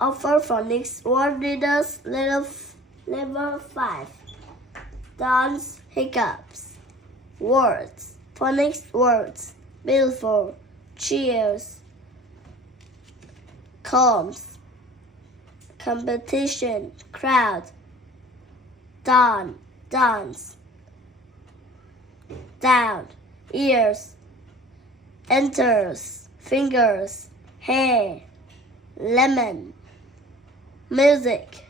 Offer phonics word readers level 5. Dance hiccups. Words. Phonics words. Beautiful. Cheers. Combs. Competition. Crowd. Dawn. Dance. Down. Ears. Enters. Fingers. Hair. Lemon. Music.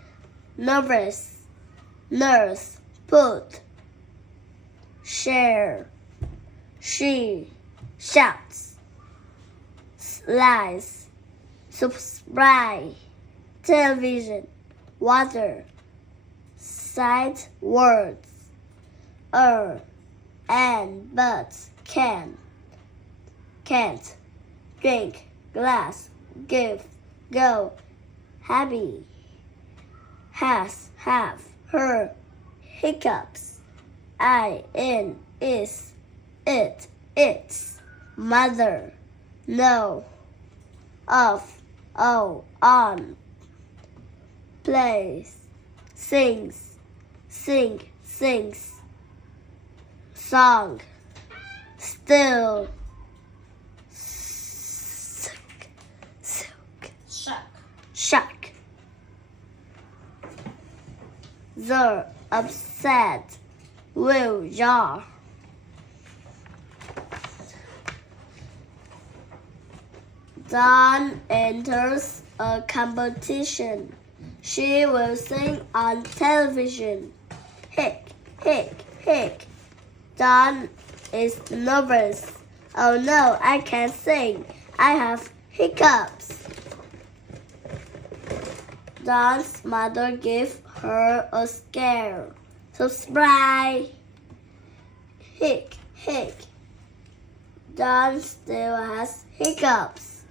Nervous. Nurse. Put. Share. She. Shouts. Slice. Subscribe. Television. Water. Sight. Words. And but can. Can't. Drink. Glass. Give. Go. Happy. Has. Have. Her. Hiccups. In. Is. It. Its. Mother. No. Of. Oh. On. Plays. Sings. Sing. Sings. Song. Still. Shock. The upset will jar. Dawn enters a competition. She will sing on television. Hic, hic, hic. Dawn is nervous. Oh no, I can't sing. I have hiccups. Dawn's mother gave her a scare. Subscribe. Hic, hic. Dawn still has hiccups.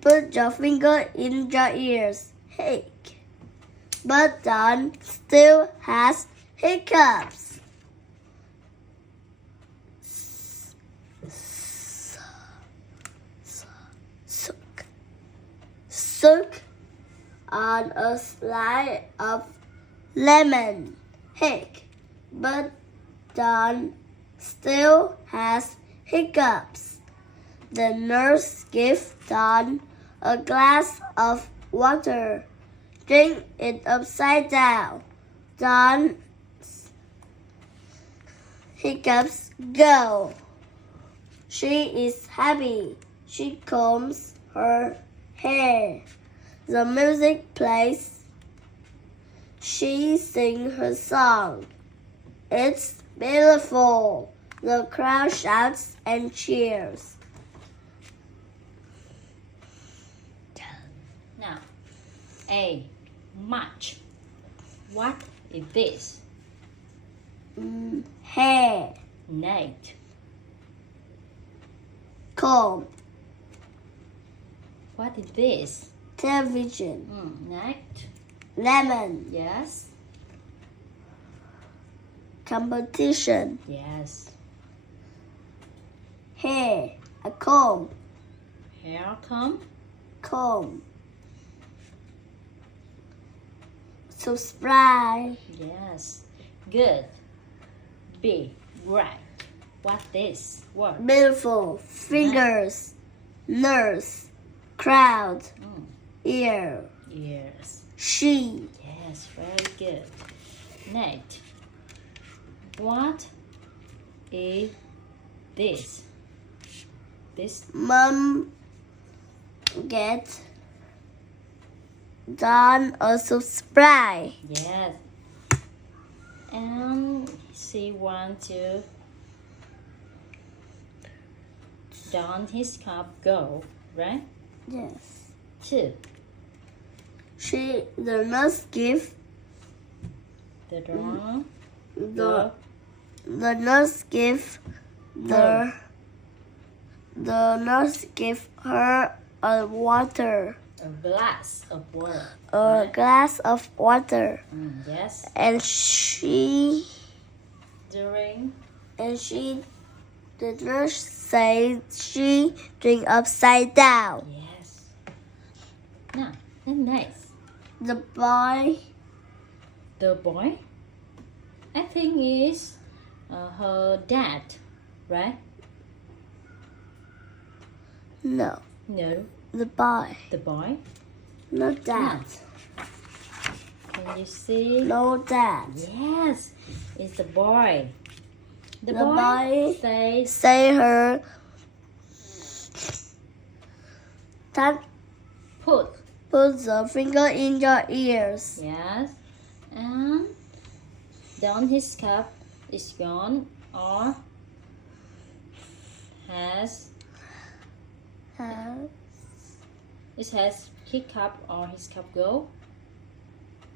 Put your finger in your ears. Hic. But Dawn still has hiccups. Soak on a slice of lemon. Hic. But Dawn still has hiccups. The nurse gave Dawn a glass of water. Drink it upside down. Dawn's hiccups go. She is happy. She combs her hair. The music plays. She sings her song. It's beautiful. The crowd shouts and cheers. Now, A. Much. What is this? Hair. Night. Comb. What is this? Television. Night. Lemon. Yes. Competition. Yes. Hair. A comb. Hair comb. Comb. Subscribe. Yes. Good. B. Right. What this? What? Beautiful. Fingers. Nurse. Crowd. Ear. Ears. She. Yes, very good. Next. What is this? This. Mom get Dawn a subscribe. Yes. And she want to down his cup go, right? Yes. 2. The nurse give The drum. the nurse give the nurse give her a water. A glass of water. A glass of water. Yes. And she During. the nurse says she drink upside down. Yes. Nào, that's nice. The boy. The boy, I think is her dad, right? No. No, The boy. the boy. No dad. Can you see? No dad. Yes, it's the boy. The The boy boy says, say her. That put. put the finger in your ears. Yes, and then his cup is gone or has it has his cup or his cup go?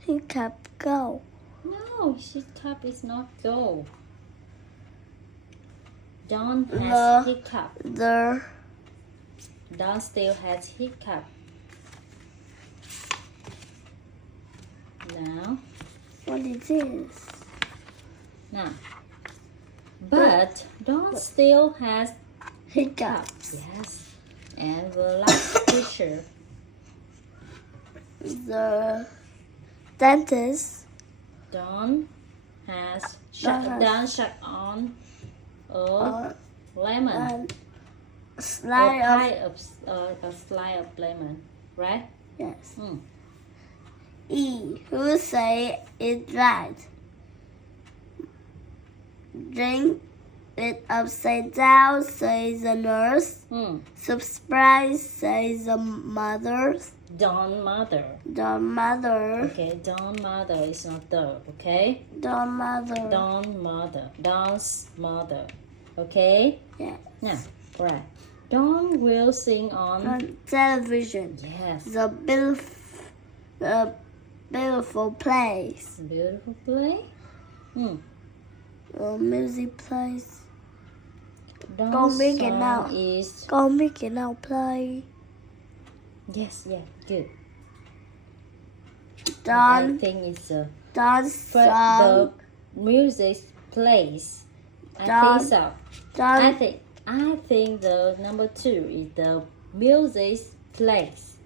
Hiccup go. No, his cup is not go. Don has The- hiccup. The Don still has hiccup. Now, what is this? now. But Don still has Hiccups. yes. And the last picture. The dentist. Don has Don shut on a uh, lemon. and A slide pie of of a slice of lemon, right? yes. Mm. E. Who say it right? Drink it upside down, says the nurse. Mm. Surprise, says the mother. Don mother. The mother. Okay, Don mother is not the, okay? The mother. Don mother. Don's mother. Okay? Yes. Now, right. Don will sing on On television. yes. The beautiful place. Beautiful play. Mm. Music place. Don's make it song now. is Go make it now play. yes, yeah, good. I Don think it's a Don's but song. the music plays. I Don- think so. Don I think the number 2 is the music plays.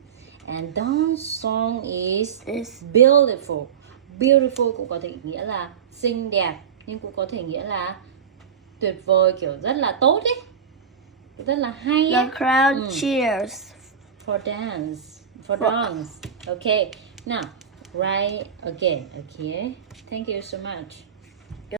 And Don's song is is beautiful. Beautiful cũng có thể nghĩa là xinh đẹp, nhưng cũng có thể nghĩa là tuyệt vời, kiểu rất là tốt ấy, rất là hay the ấy. crowd cheers. For dance. Okay, now write again. Okay, thank you so much.